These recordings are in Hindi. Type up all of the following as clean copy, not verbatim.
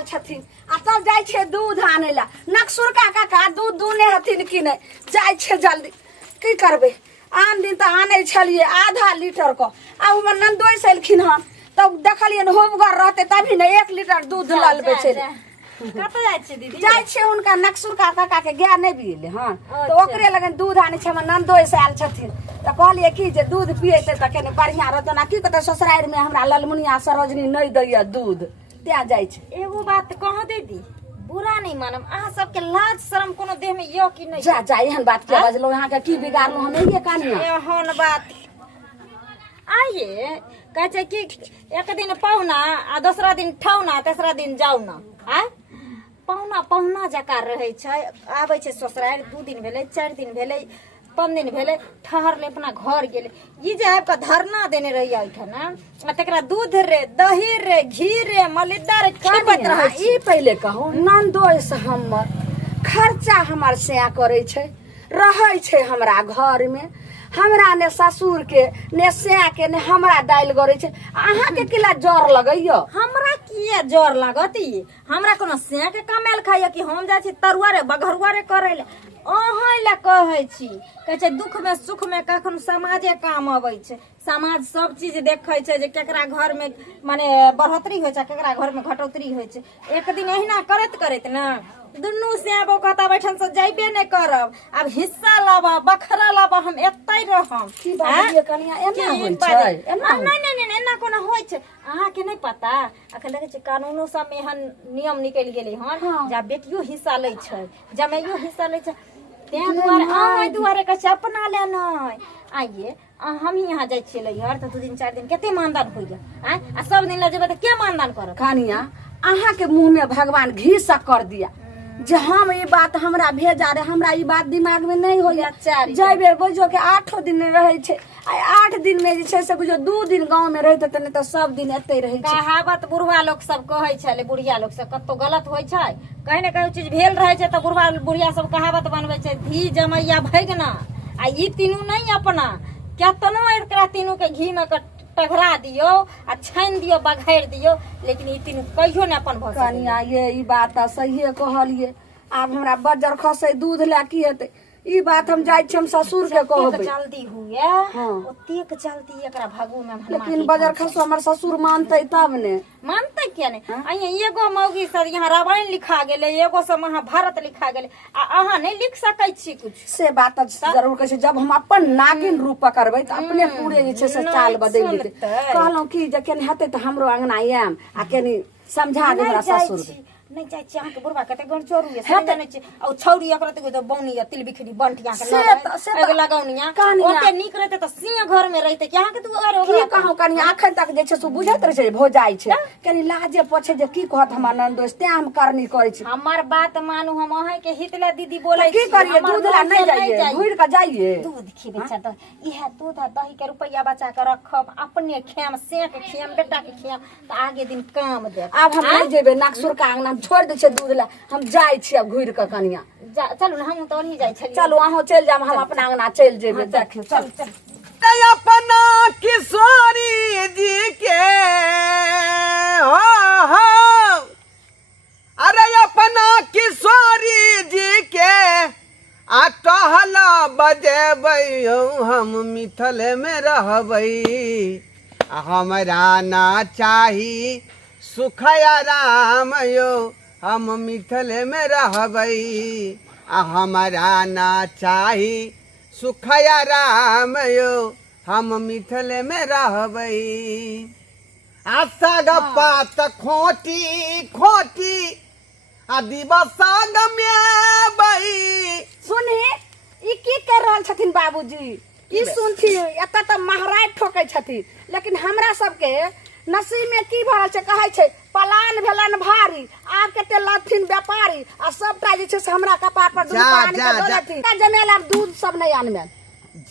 आयल छथिन आ तब जाइ छे दूध आने ला नक्सुर काका दूध दूने हथिन कि नहीं जाइ छे जल्दी की करबे आन दिन तो आने छलिए आधा लीटर को आ हमर नंदोई से एलखिन हन तब देखलिए होबगर रहते तभी न 1 लीटर दूध लाल बेचे कत जाइ छे दीदी जाइ छे उनका नक्सुर काका के गाय नहीं बिले हां तो ओकरे लगन दूध आने छे हमर नंदोई से आयल छथिन तो कहलिए कि जे दूध पिएते त केने बढ़िया रहत ना की कत ससुराल में हमरा ललमुनिया सरोजनी नहीं दैया दूध त्या जाइ छे एगो बात कहो दीदी बुरा नहीं मानम अहाँ सबके लाज शरम कोनो देह में यो कि नहीं जा एहन बात के बजलो यहाँ के की बिगाड़लो हम ये कहानी एहन बात आइए कहे छै कि एक दिन पहुना आ दूसरा दिन ठौना तेसरा दिन जाउना आ पहुना जकार रहे छै आबै छै ससुराल 2 दिन भेले 4 दिन भेले 5 दिन भेले ठहर ले अपना घर गेले ई जे आब के धरना देने रही ओठा ना तकरा दूध रे दही रे घी रे मलिदा रे खपत रहे ई पहले कहो नंदोई से हमर खर्चा हमर से करे छै रहे छै हमरा घर में हमरा ने ससुर के ने से के ने हमरा दाइल गरे छै अहाँ के किला जोर लगैयो हमरा किया जोर लागती हमरा कोनो से के कमेल खाइया कि हम जा छी तरुआ रे बघरुआ रे करे ले अहाँ ला कहै छी कहे छै दुख में सुख में कखन समाजे काम आबै छै समाज सब चीज देखै छै जे केकरा घर में माने बढ़ोतरी होय छै केकरा घर में घटोतरी होय छै एक दिन एहिना करत ना दुनू से आबो कहता बैठन से जाइबे नहीं करब अब हिस्सा लाबा बखरा लाबा हम एतै रहम की बात ये कनिया एना होय छै नहीं एना कोनो होय छै अहाँ के नहीं पता अखन लगे छै कानूनो सब में एहन नियम निकल गेलै हन जा बेटियो हिस्सा लै छै जमाइयो हिस्सा लै छै ते दुआरे दुआरे के अपना ले नहीं आइए हम ही यहाँ जाइ छियै लैहर तो 2 दिन 4 दिन केते मानदान होइया आ सब दिन ले जेबे त के मानदान करत कनिया अहाँ के मुंह में भगवान घी कर दिया जे हम ये बात हमरा भेजा रे हमरा ये बात दिमाग में नहीं होया जइबे बुझो के 8 दिन रहे छै 8 दिन में जे छै से बुझो 2 दिन गांव में रहते त नहीं तो सब दिन एते रहे छै कहावत बुढ़वा लोग सब कहै छले बुढ़िया लोग सब कतो गलत होय छै कहीं न कहीं चीज भेल रहे छै त बुढ़वा बुढ़िया सब कहावत बनबै छै धी जमैया भगना आ ई तीनू नहीं अपना केतनो एकरा तीनू के घी में टघरा दियो आ छान दियो बघार दियो लेकिन ई तीनू कहियो न अपन भस कनिया ये ई बात सही कहलिए आब हमरा बजर खसे दूध ला की हेते ई बात हम जाय छी हम ससुर के कहबै जल्दी हुए ओतेक जल्दी एकरा भागू में लेकिन बजर खसो हमर ससुर मानते तब ने मानते क्या नहीं अइए एगो मौगी सर यहाँ रामायण लिखा गेले एगो से महाभारत लिखा गेले आ अहाँ नहीं लिख सकै छी कुछ से बात जरूर कहै छै जब हम अपन नागिन रूप पकड़बै त अपने पूरे जे छै से चाल बदल देतै कहलौ कि जे केन हेतै त हमरो अंगना आयम आ केनी समझा दे हमरा ससुर नहीं जाय छी अहाँ के बुढ़वा कते गण चोरू है सब जाने छी औ छौरी एकरा त तो बौनी या तिल बिखरी बंटिया के एगो लगाउनिया ओते निक रहते त सिंह घर में रहते कि अहाँ के तू और ओकरा कहू कनी अखन तक जे छै सु बुझत रहे छै भो जाय छै कनी लाजे पछे जे की कहत हमर नंदोस ते हम करनी करै छी हमर बात मानू हम अहाँ के हितला दीदी बोलै छी की करिए दूध ला नहीं जाइए घुर के जाइए दूध खीबे छ त इहा दूध दही के रुपया बचा के रखब अपने खेम से के खेम बेटा के खेम त आगे दिन काम दे अब हम नहीं जेबे नागसुर का अंगना छोड़ दे छै दूध ला हम जाय छी अब घुर के कनिया चलू न हम तो नहीं जाय छी चलू अहाँ चल जाम हम अपना अंगना चल जेबे देखियो चल अपना किशोरी जी के हो अरे अपना किशोरी जी के आ टहला बजेबै हम मिथिल में रहबै हमरा ना चाही सुख आराम यो हम मिथिल में रहबै हमरा ना चाही सुख आराम यो हम मिथिल में रहबै साग पात खोटी खोटी आ दिवसा में बई सुनी ई की कर रहल छथिन बाबूजी ई सुनथी एत त महाराज ठोकै छथिन लेकिन हमरा सबके नसीब में की भरल छै कहै छै पलान भेलन भारी आब केते लथिन व्यापारी आ सबटा जे छै से हमरा कपार पर दूध पानी के दलथिन का जमेला दूध सब नहीं आनबे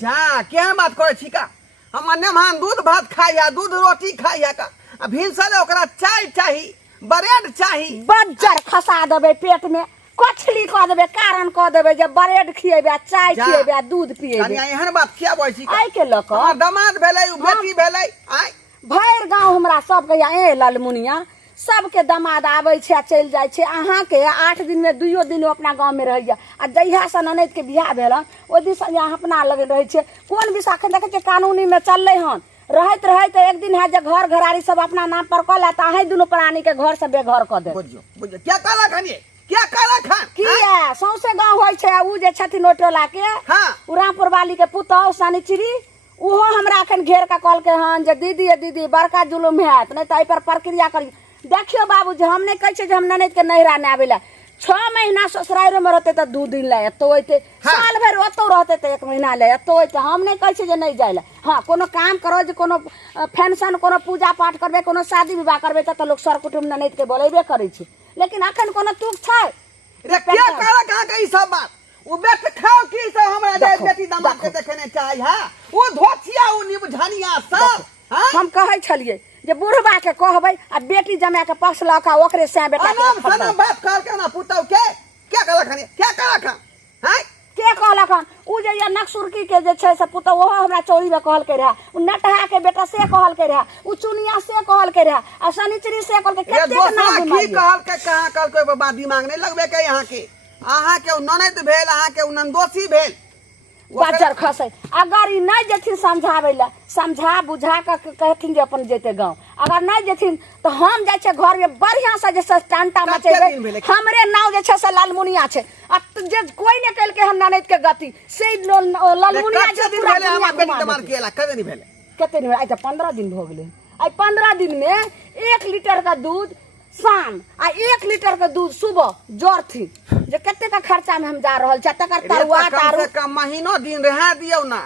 जा के बात करे छी का हम मेहमान दूध भात खाइया दूध रोटी खाइया का आ भिनसर ओकरा चाय चाही ब्रेड चाही बज्जर खसा देबे पेट में कछली क देबे कारण क देबे जे ब्रेड खिएबे चाय खिएबे दूध पिएबे कनिया एहन बात खियाबै छी आई के लक दामाद भेलै बेटी भेलै आई भैर गांव हमरा सब कहिया ए ललमुनिया सबके दामाद आबै छै आ चलि जाइ छै। अहाँके 8 दिन में 2 दिन अपना गाँव में रहैया आ जहिया से ननद के बियाह भेल ओहि दिन से अहाँ अपना लगे रहै छै। कोन विषय अखन देखै छियै कानूनी में चललै हन रहैत रहैत एक दिन है जे घर घरारी सब अपना नाम पर कऽ ले अहीं दुनू प्राणी के घर से बेघर कऽ दे। बुझियो बुझियो क्या काला खान ये क्या काला खान की है सौंसे गाँव होइ छै। उ जे छथिन ओ टोला के हाँ उरामपुर वाली के पुतौह शनिचरी उहो हमरा अखन घेर के कहलकै हन जे दीदी बड़का जुलुम हैत नहीं तो एहि पर प्रक्रिया करी। देखियो बाबूजी हम नहीं कहै छै जे हम ननद के नैहरा नहीं आबे ला 6 महीना ससुराल में रहते तो 2 दिन ले एतो होते साल भर ओतो रहते तो 1 महीना ले एतो होते। हम नहीं कहै छै जे नहीं जाय ला। हाँ कोनो काम करो जे कोनो फंक्शन कोनो पूजा पाठ करबे कोनो शादी विवाह करबे तो लोग सर कुटुम ननद के बोलेबे करै छै। लेकिन अखन कोनो तुक छै रे क्या काला कहाँ के ई सब बात उ बेट खाओ की सब हमरा जाय बेटी दामाद के देखेने चाही। हां उ धोतिया उ निबझनिया सब हां हम कहै छलिए जे बुढ़बा के कहबै आ बेटी जमा के पक्ष लका ओकरे से बेटा के अनाम सना बात कर के ना पुतौ के क्या काला खान क्या काला खान हां के कहलक हन उ जे या नक्सुरकी के जे छै से पुतौ ओहो हमरा चौरी में कहल के रहा उ नटहा के बेटा से कहल के रहा उ चुनिया से कहल के रहा आ शनिचरी से कहल के कते के नाम की कहल के कहां कहल कोई बात दिमाग नहीं लगबे के यहां के अहाँ के ननद भेल अहाँ के नंदोसी भेल बाजार खसे अगर ई नहीं जेथिन समझावे ला समझा बुझा के कहथिन जे अपन जेते गांव अगर नहीं जेथिन तो हम जाय छै घर में बढ़िया से जे टांटा मचेबे हमरे नाव जे छै से लालमुनिया छै आ जे कोई ने कहल के हम ननद के गति से लालमुनिया जे पूरा हमर बेटी दमार केला कदे नहीं भेले कते नहीं आई तो 15 दिन हो गेले। आई 15 दिन में 1 लीटर का दूध शाम आ 1 लीटर का दूध सुबह जोर थी जे कते का खर्चा में हम जा रहल छ तकर तरुआ तारू कम महीनो दिन रह दियो ना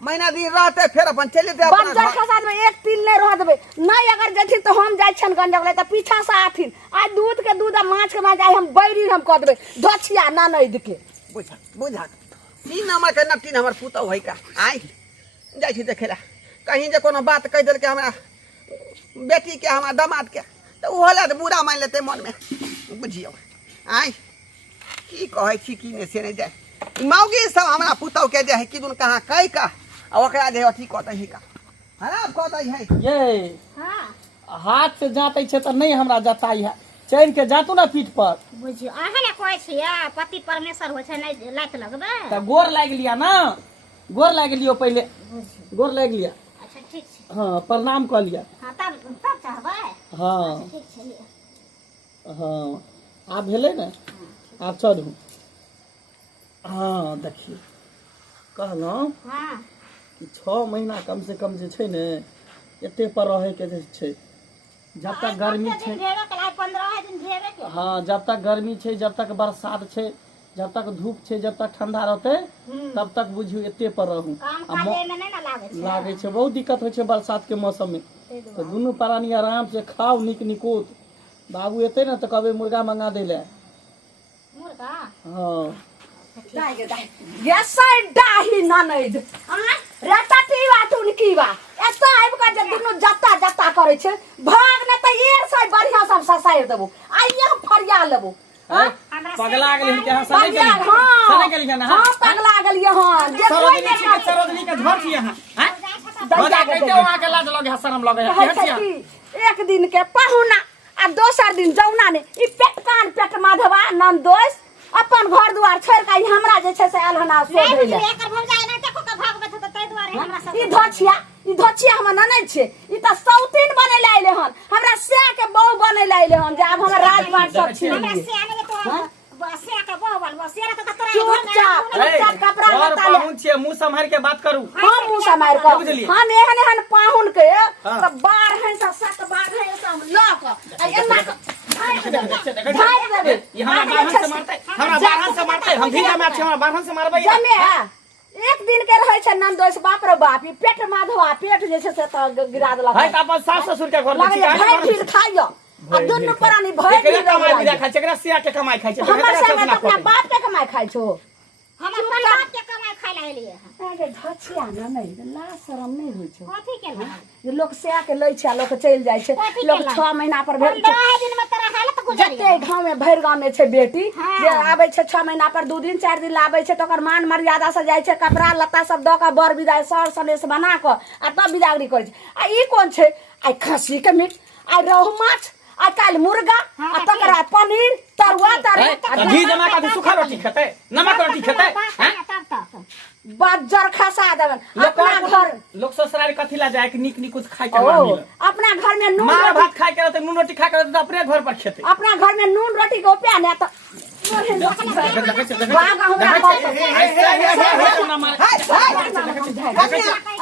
महीना दिन रहते फिर अपन चले दे अपना बच्चा के साथ में 1 दिन नहीं रह देबे नहीं अगर जेथिन तो हम जाय छन गंजक ले त पीछा से आथिन आज दूध के दूध आ माछ के माछ जाय हम बैरी हम क देबे धछिया ननद के बुझा 3 नंबर के नट्टी हमर पुतौ है का आई जाय छी देखेला कहीं जे कोनो बात कह देल के हमरा बेटी के हमरा दामाद के तो उ होला त बुरा मान लेते मन में बुझियो आई की कहै छी की ने से ने जाय मौगी सब हमरा पुतौ के जे है कि दुन कहां कई का आ ओकरा जे अथी कहतै का खराब कहतै है ये हां हाथ से जाते छे तो नहीं हमरा जताई है चैन के जातू ना पीठ पर बुझियो अहे ने कहै छियै पति परमेश्वर होइ छै नहीं लात लगबे तो गोर लाग लिया ना गोर लाग लियो पहले गोर लाग लिया अच्छा ठीक छै हाँ प्रणाम कर लिया हां तब चाहबै हाँ ठीक छै हाँ आप भेले ना आप चलू हाँ देखिए कहलौं हां कि 6 महीना कम से कम जे छै ने एते पर रहे के जे छै जब तक गर्मी छै 15 दिन भेबे के हाँ जब तक गर्मी छै जब तक बरसात छै जब तक धूप छै जब तक ठंडा रहते तब तक बुझियो एते पर रहू काम काजे में नहीं ना लागे छै लागे छै बहुत दिक्कत होइ छै बरसात के मौसम में तो दुनू प्राणी आराम से खाओ निक निकोत बाबू एते ना तो कहबे मुर्गा मंगा दे ले मुर्गा हाँ ये डाही ननद रेटा टीवा टुनकीवा एता आइब के जे दुनु जत्ता जत्ता करे छै भाग ने त एर से बढ़िया सब ससाइ देबो आइए हम फरिया लेबो पगला गेली के हंसने के लिए सने के लिए ना हां पगला गेलिए हां जे कोई ने सरोदनी के घर छी यहां हैं बजा कहते वहां के लाज लगे शर्म लगे है एक दिन के पहुना आ दोसर दिन जौना ने ई पेट कान पेट माधवा नंदोस अपन घर दुआर छोड़ के हमरा जे छै से अलहना सो भेले एकर भौजाई नहीं देखो का भागबे त तै दुआरे हमरा सब ई धछिया हमर ननद छै ई त सौतीन बने लाइले हन हमरा से के बहू बने लाइले हन जे आब हमर राजपाट सब छी हमरा से आने तो से के बोल बस से त तोरा चुपचाप कपड़ा और लता ले पाहुन छे मुंह संभाल के बात करू हम मुंह समार के बुझलिए हम एहन पाहुन के त बार है सत बार है सब लक आ एना भाग देबे ये हमरा बाहन से मारते हमरा बाहन से मारते हम ढीला में हमरा बाहन से मारबै जमे एक दिन के रहे छै नंदोस बाप रे बाप ई पेट माधवा पेट जे छै से त गिरा देलक है त अपन सास ससुर के घर में लगे भाई फिर खाइयो आ दुनु प्राणी भय एकरे कमाई भी देखा छै एकरा सिया के कमाई खाइ छै हमर संग अपना बाप के कमाई खाइ छो हमर बाप के कमाई खाइ ला एलिए अरे धछिया न नहीं ला शरम नहीं होय छो कथि के ना जे लोग से के लै छै लोग चल जाय छै लोग 6 महीना पर भेल 15 दिन में तेरा हालत गुजर जते गांव में भर गांव में छै बेटी जे आबै छै 6 महीना पर 2 दिन 4 दिन लाबै छै त ओकर मान मर्यादा से जाय छै कपड़ा लत्ता सब द के बर विदाई सर सनेस बना के आ तब विदागरी करै छै आ ई कोन छै आई खस्सी के मीट आई रोहु माछ आ काल मुर्गा आ तकरा पनीर तरुआ घी जमा का सूखा रोटी खेते नमक रोटी खेते बज्जर खसा देवन अपना घर लोग ससुराल कथी ला जाए कि निक निक कुछ खाए के ओ, मांगी अपना घर में नून मार रोटी भात खाए के रहते नून रोटी खाए के रहते तो अपने घर पर खेते अपना घर में नून रोटी के उपया ने तो बाग हमरा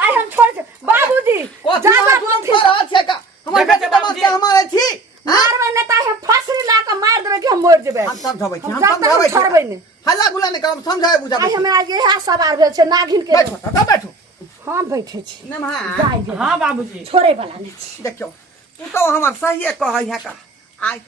आई हम छोड़ बाबूजी ज्यादा बोलती हमारे छी मारबे ने ता हम फसरी ला के मार देबे कि हम मर जेबे हम समझाबै छी हम हम समझाबै छोड़बै ने हल्ला गुल्ला नहीं करब समझाबै बुझाबै आई हमरा यह सवार भेल छै नागिन के बैठो तब बैठो हम बैठे छी नमहा गाय दे हां बाबूजी छोड़े वाला नहीं छी देखियो तू तो हमर सहिए कहै है का आइ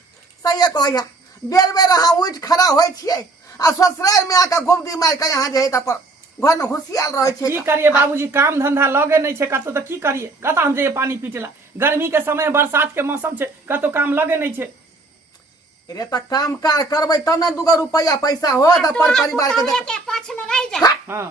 सहिए कहै है बेर बेर अहाँ उठ खड़ा होय छियै आ ससुराल में आके गोबदी मार के यहाँ जे त पर घर में होशियार रहे छै की करिए बाबूजी काम धंधा लगे नहीं छे कतो तो की करिए कता हम जे पानी पीटेला गर्मी के समय बरसात के मौसम छे कतो काम लगे नहीं छे रे त काम कार करबै तब न 2 रुपया पैसा हो त पर परिवार के देख पाछ में रह जा हां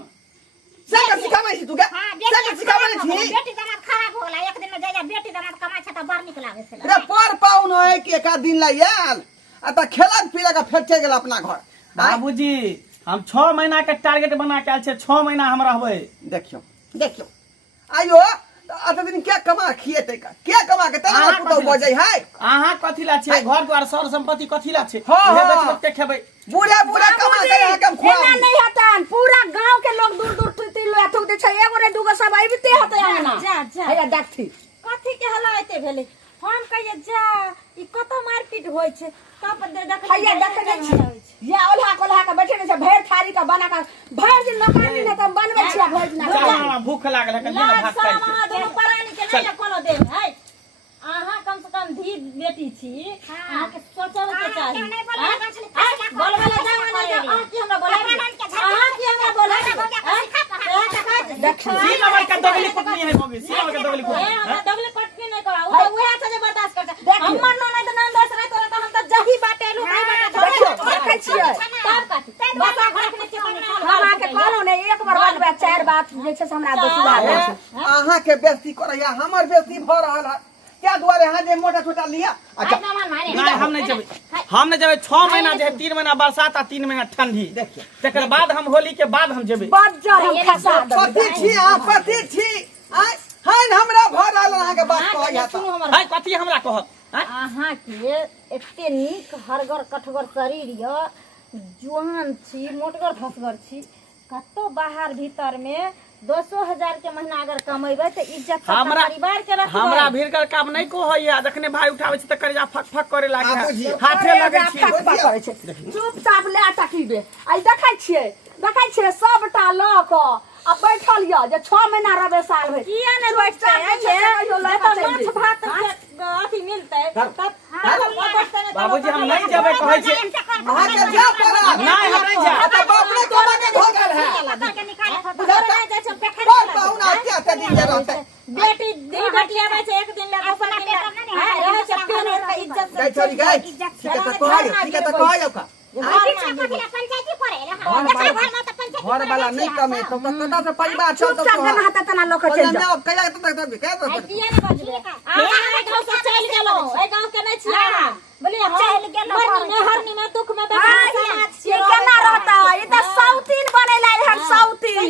से के सिखाबै छी तू के से के सिखाबै छी बेटी दामाद खराब हो गेला एक दिन में जाइला बेटी दामाद कमाय छ त बड़ निक लागे छै रे पर पाउन होय कि एक दिन ला याल आ त खेलक पीलक फेर चल गेल अपना घर बाबूजी हम 6 महीना के टारगेट बना के आल छे 6 महीना हम रहबै देखियो देखियो आइयो अत दिन क्या कमा खिएते का क्या कमा के तना पुतो बजै है अहाँ कथी ला छे घर द्वार सर संपत्ति कथी ला छे हाँ, ये हाँ। बेच के खेबै बुढ़ा बुढ़ा कमा के यहाँ के खुआ एना नहीं हतन पूरा गांव के लोग दूर दूर तुती लो थुक दे छै एगो रे दूगो सब आइबते हते आना जा जा हैया देखथी कथी के हल्ला एते भेले हम कहिए जा ई कतो मारपीट होय छै तब देख हैया देखे नै छी या ओल्हा के बैठे नै छै भैर थारी का बना का भैर दिन नौकरी ने त बनबै छिया भैर दिन चल भूख लागल है कनी लाज भात खाइ शरम अहाँ दुनू प्राणी के नहीं कोनो देव है अहाँ कम से कम धी बेटी छी अहाँ के सोचब के चाही बोलबे ले जाओ ना अहाँ की हमरा बोलै अहाँ की हमरा बोलै देखी सी नंबर का दोगली पत्नी है मम्मी सी नंबर का दोगली ए पत्नी हमरा दोगली पटनी नहीं करा ओ उहे से जे बर्दाश्त करता हमर न नहीं त नाम दोस रहे तोरा त हम त जही बाटे लू भाई बाटे देखियो देखै छियै तब कथी बसा घर के नीचे हम आके कहलो ने एक बार बात 4 बात जे छै से हमरा दोष लागै छै अहाँ के बेइज्जती करैया हमर बेइज्जती भ रहल है क्या दुआरे यहाँ जे मोटा छोटा लिया अच्छा नहीं हम नहीं जेबै 6 महीना जे 3 महीना बरसात आ 3 महीना ठंडी देखिए तकर बाद हम होली के बाद हम जेबै बज्जर हम खसा पति छी आ पति छी आइ हन हमरा भ रहल अहाँ के बात कहैया त सुनो हमर हाय कथी हमरा कहत अहाँ के एते नीक हरगर कठगर शरीर य जुआन छी मोटगर धसगर छी कतो बाहर भीतर में 200,000 के महीना अगर कमेबै त इज्जत से हमरा परिवार के रखबै हमरा भीड़ काम नहीं को होइया जखने भाई उठाबै छै त करिया फक फक करे लागे बाबूजी, है हाथे लगे छी करे छै चुपचाप ले टकीबे आई देखै छियै सबटा ल क आ बैठल य जे 6 महीना रहबे साल भर किया ने बैठते माछ भात अथी मिलतै तब बाबूजी हम नहीं जेबै कहै छै अहाँ के जा पड़ा नहीं हम नहीं जा त बाप रे तोरा के धोगल है पर पाउन आ क्या त दिन जे रहते बेटी दी बेटी आबै छै एक दिन ले दोसर दिन रहै छै पेन के इज्जत गई छोरी गई ठीक है त कहयो का घर वाला नहीं कमे तो कता से परिवार चल तो चुपचाप केना हता तना लोक चल जा अब कहिया तक किया ने बजबे अहाँ गांव से चल गेलो ए गांव के नहीं छियै बोलिए हम हरनी में दुख में बेकार समाज ये केना रहता ई त सौतीन बनेला हर सौतीन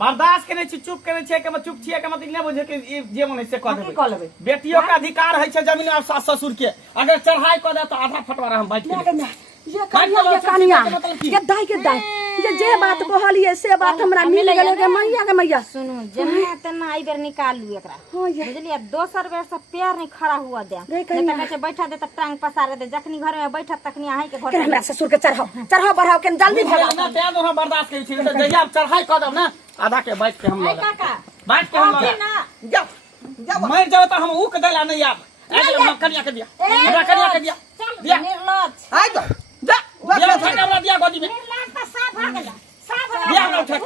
बर्दाश्त करे छी चुप करे छी के चुप छिए के मतलब नहीं बुझे के जे मन से कह देबै बेटियों के अधिकार है छै जमीन और सास ससुर के अगर चढ़ाई क दे तो आधा फटवारा हम बैठ के ये कनिया के दाई जे बात कहलिए से बात हमरा मिल गेल के मैया सुनो जेना तेना आई बेर निकालू एकरा बुझलिए दोसर बेर से पैर नहीं खड़ा हुआ दे नहीं त कहै बैठा दे त टांग पसारे दे जखनी घर में बैठत तखनी आही के घर हमरा ससुर के चढ़ाओ बढ़ाओ के जल्दी भगा ना ते दोनो बर्दाश्त करे छी जहिया चढ़ाई क दब ना आधा के बैठ के हम लगा काका बैठ के हम लगा जा जा मैं जाओ तो हम ऊक देला नहीं आब ए कनिया के दिया हमरा कनिया के दिया दिया निर्लज आ जा जा दिया हमरा दिया गोदी में निर्लज त साफ भ गेल साफ दिया हमरा उठा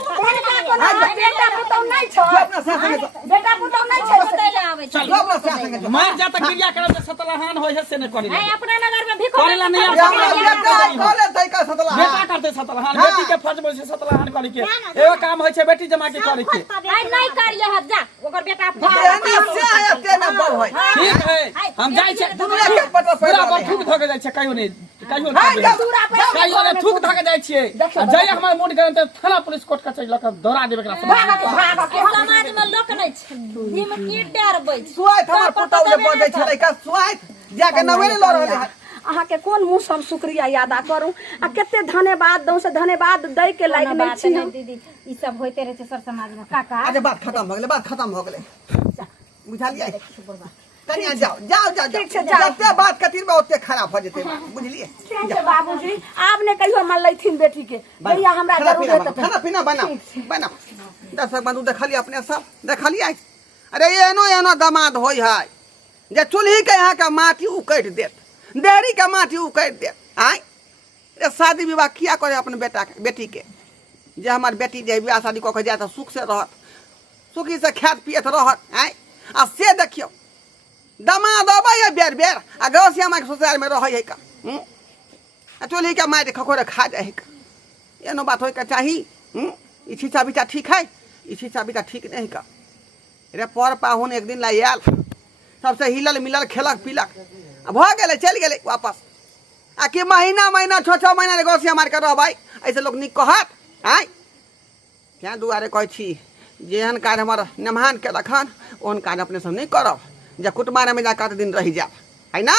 बेटा पुतौ नहीं छ अपना साथ में बेटा पुतौ नहीं छ बतैले आब आवे चल, जो अपना से संगे मर जा त क्रिया करब त सतलहान होय है से नहीं करी है अपना नगर में भी करेला नहीं ये हमरा बेटा कॉले तै का सतला बेटा करते सतलहान बेटी के फर्ज में से सतलहान करी के एगो काम होय छै बेटी जमा के करी के आई नहीं करिए हट जा ओकर बेटा एनी से आते ना बल होय ठीक है हम जाय छै दुनिया के पता पूरा पैदा थूक धके जाय छै कहियो नहीं कहियो हां नहीं दूरा पे कहियो नहीं थूक धके जाय छियै जय हमर मूड करन त थाना पुलिस कोर्ट कचहरी लक दौड़ा देबे एकरा समाज में लोक नहीं छै धीम की डरबै सुआइत हमर पुतौ जे बजै छलै का सुआइत जाके नवेले ल रहले है अहाँ के कोन मुंह से हम शुक्रिया अदा करूं आ केते धन्यवाद दऊं से धन्यवाद दै के लायक नहीं छी हम। दीदी ई सब होते रहे छै सर समाज में काका अरे बात खत्म हो गेलै बात खत्म हो गेलै बुझलियै कनिया जाओ जाओ जाओ ठीक छै, जाओ। जते बात कतिर बा ओते खराब हो जेतै बुझलियै ठीक छै बाबूजी आब ने कहियो मन लैथिन बेटी के जहिया हमरा जरूरत है खाना पीना बनाओ बनाओ दर्शक बंधु देखलिए अपने सब देखलिए अरे एनो एनो दामाद होय है जे चूल्ही के यहाँ का माटी उकैट देत देहरी के माटी उकैट देत आय ए शादी विवाह किया करे अपने बेटा के बेटी के जे हमार बेटी जे विवाह शादी कऽ के जाए त सुख से रहत सुखी से खात पियत रहत आय आ से देखियो दामाद अबै है बेर बेर आ गौसिया माँ के ससुराल में रहै है का आ चूल्ही के माटी खखोरे खा जाए है का एनो बात होय के चाही ई छिछा बिचा ठीक है ई छिछा बिचा ठीक नहीं का रे पर पाहुन एक दिन लाई आयल सबसे हिलल मिलल खेलक पीलक आ भ गेलै चल गेलै वापस आ कि महीना महीना 6-6 महीना रे गोसिया मार के रहबै ऐसे लोग निक कहत आय क्या दुआरे कहै छी जेहन कार्य हमर नमहान के रखन ओहन कार्य अपने सब नहीं करब जे कुटुम्बारे में जाकर दिन रह जाब है ना।